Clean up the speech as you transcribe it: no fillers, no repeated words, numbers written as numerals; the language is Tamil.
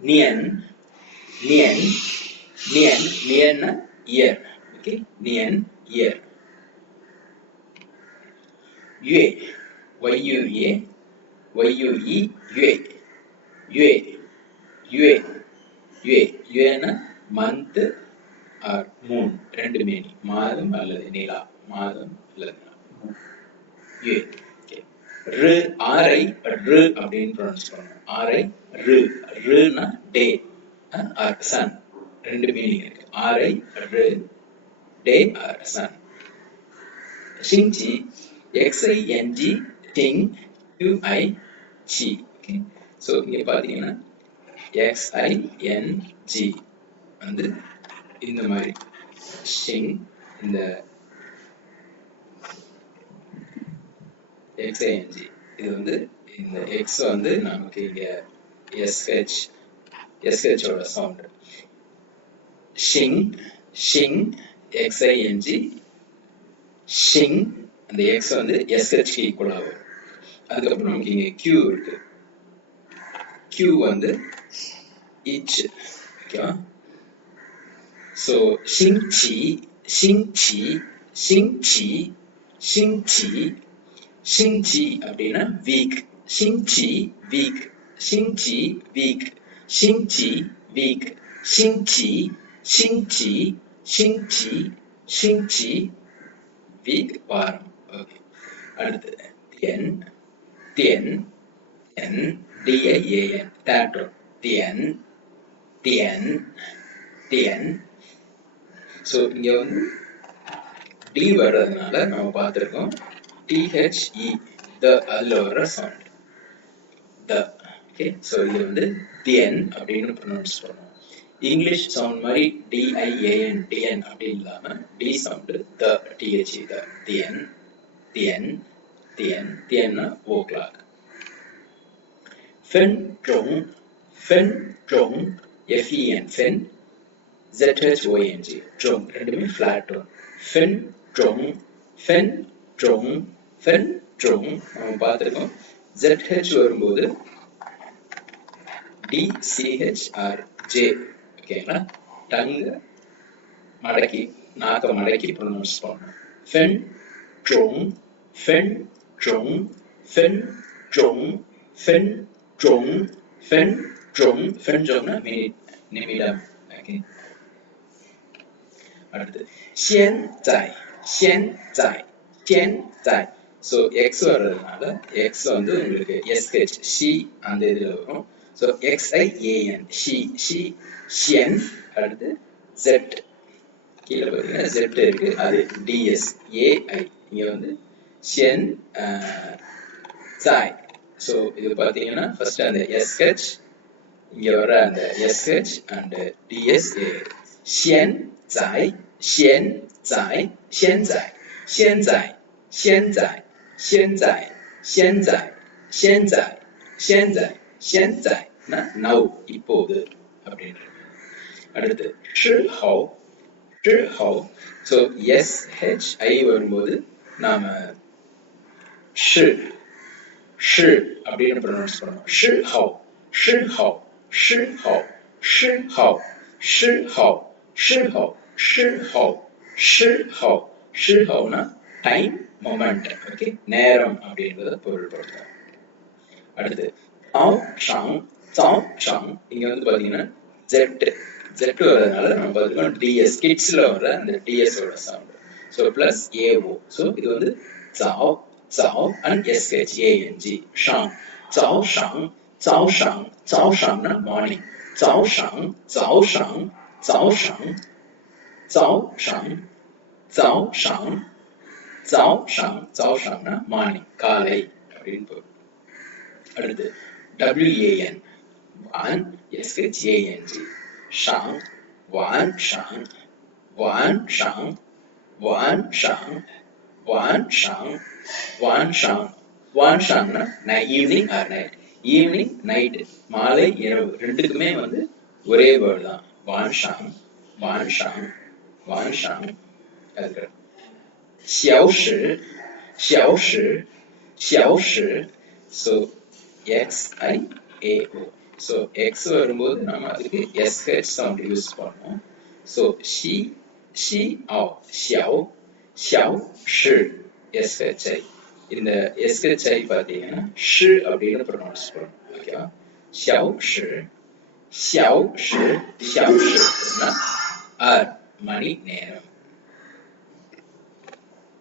nian nian nian nian year. Okay, nian year. Yue yue yue yue yue yue yue yuena month or moon ரெண்டு மீனி மாதம் அல்லது நிலா மாதம் அல்லது yue. Okay. ரு ஆரை ரு அப்படின்னு ப்ரொனவுன்ஸ் பண்ணணும். ஆரை ரு ருனா டே ஆர் சன் ரெண்டு மீனிங் இருக்கு. ஆரை ரு டே ஆர் சன். ஷிங்ஜி XING Ting QI Chi. Okay. So இங்க பாத்தீங்கன்னா XING வந்து இந்த மாதிரி ஷிங் இந்த XING இது வந்து இந்த X வந்து நமக்கு இங்க SH ஓட சவுண்ட். ஷிங் ஷிங் XING ஷிங் அந்த X வந்து SH ஈக்குவலா வரும். அதுக்கப்புறம் நமக்கு இங்க Q இருக்கு. Q வந்து each. ஓகேவா? So ஷிங்சி ஷிங்சி ஷிங்சி ஷிங்சி ஷிங்சி அப்படின்னா வீக். ஷிங்சி வீக் ஷிங்சி வீக் ஷிங்சி வீக் ஷிங்சி ஷிங்சி ஷிங்சி ஷிங்சி வீக் வாரம். ஓகே, அடுத்தது தியன் தியன் தியன் DIAN தேட்டர் தியன் தியன் தியன். ஸோ இங்க வந்து டி வர்றதுனால நம்ம பார்த்துருக்கோம் THE த அதுல வர்ற சவுண்ட் த. ஓகே, ஸோ இது வந்து தியன் அப்படின்னு ப்ரொனவுன்ஸ் பண்ணுவோம். இங்கிலீஷ் சவுண்ட் மாதிரி DIAN டிஎன் அப்படி இல்லாம டி சவுண்ட் த THE த தியன் தியன் தியன் தியன்னா ஓ கிளாக். ஃபென் ட்ரோங் ஃபென் ட்ரோங் FEN ஃபென் ZHONG ட்ரோங் ரெண்டுமே ஃபிளாட் டோன். ஃபென் ட்ரோங் ஃபென் ட்ரோங் ஃபென் ட்ரோங் நம்ம பார்த்துருக்கோம். ZH வரும்போது DCHRJ. ஓகேங்களா? டங்கு மடக்கி நாக்க மடக்கி ப்ரொனவுன்ஸ் பண்ணணும். ஃபென் ட்ரோங் ஃபென் ட்ரோங் ஃபென் ட்ரோங் ஃபென் ட்ரோங் ஃபென் ட்ரோங் ஃபென் ட்ரோங்னா நிமிடம். ஓகே, அடுத்து ஷியன் ஜாய் ஷியன் ஜாய் ஷியன் ஜாய். ஸோ X வர்றதுனால X வந்து உங்களுக்கு SH ஷி அந்த இதுல வரும். So XIAN she she Hsien. அடுத்து Z கீழே பார்த்தீங்கன்னா Z இருக்கு, அது DS AI. இங்க வந்து ஷியன் ஜாய். ஸோ இது பார்த்தீங்கன்னா ஃபர்ஸ்ட் அந்த SH இங்க வர அந்த SH அண்ட் DSA. ஷியன் ஜாய் ஷியன் ஜாய் ஷியன் ஜாய் ஷியன் ஜாய் ஷியன் ஜாய் ஷியன் ஜாய் ஷியன் ஜாய் ஷியன் ஜாய் ஷியன் ஜாய் ஷியன் ஜாய் நவ் இப்போது அப்படின்றது. அடுத்து ஷி ஹவ் ஷி ஹவ். ஸோ SHI வரும்போது நாம ஷி ஷி அப்படின்னு ப்ரொனவுன்ஸ் பண்ணுவோம். ஷி ஹவ் ஷி ஹவ் ஷி ஹவ் ஷி ஹவ் ஷி ஹவ் ஷி ஹவ் ஷி ஹவ் ஷி ஹவ் ஷி ஹவ்னா டைம் மொமெண்ட். ஓகே, நேரம் அப்படின்றத பொருள்படுத்தும். அடுத்து தாவ் ஷாங் தாவ் ஷாங். இங்க வந்து பாத்தீங்கன்னா Z வரதுனால நம்ம பார்த்துக்கோம் DS கிட்ஸ்ல வர அந்த DS ஓட sound. So plus AO. So இது வந்து தாவ் தாவ் அண்ட் SHANG ஷாங். தாவ் ஷாங் தாவ் ஷாங் தாவ் ஷாங்னா மார்னிங். தாவ் ஷாங் தாவ் ஷாங் தாவ் ஷாங் தாவ் ஷாங் தாவ் ஷாங் தாவ் ஷாங் தாவ் ஷாங்னா மார்னிங் காலை அப்படின்னு போகும். அடுத்து WAN வான் SHANG ஷாங் வான் ஷாங் வான் ஷாங் வான் ஷாங் வான் ஷாங் வான் ஷாங் வான் ஷாங்னா evening or night. Evening night மாலை இரவு ரெண்டுக்குமே வந்து ஒரே வேர்டு தான். வான் ஷாங் வான் ஷாங் வான் ஷாங். அதுக்கு ஷியாவ்ஷி ஷியாவ்ஷி ஷியாவ்ஷி. ஸோ XIAO ஸோ எக்ஸ் வரும்போது நம்ம அதுக்கு எஸ்ஹெச் சவுண்ட் யூஸ் பண்ணோம். ஸோ ஷி ஷி ஆவ் ஷியாவ் ஷியாவ் ஷி எஸ்ஹெச்ஐ. இந்த எஸ்ஹெச்ஐ பார்த்தீங்கன்னா ஷி அப்படின்னு ப்ரொனவுன்ஸ் பண்ணணும். ஓகேவா? ஷியாவ் ஷி ஷியாவ் ஷி ஷியாவ் ஷினா மணி நேரம்.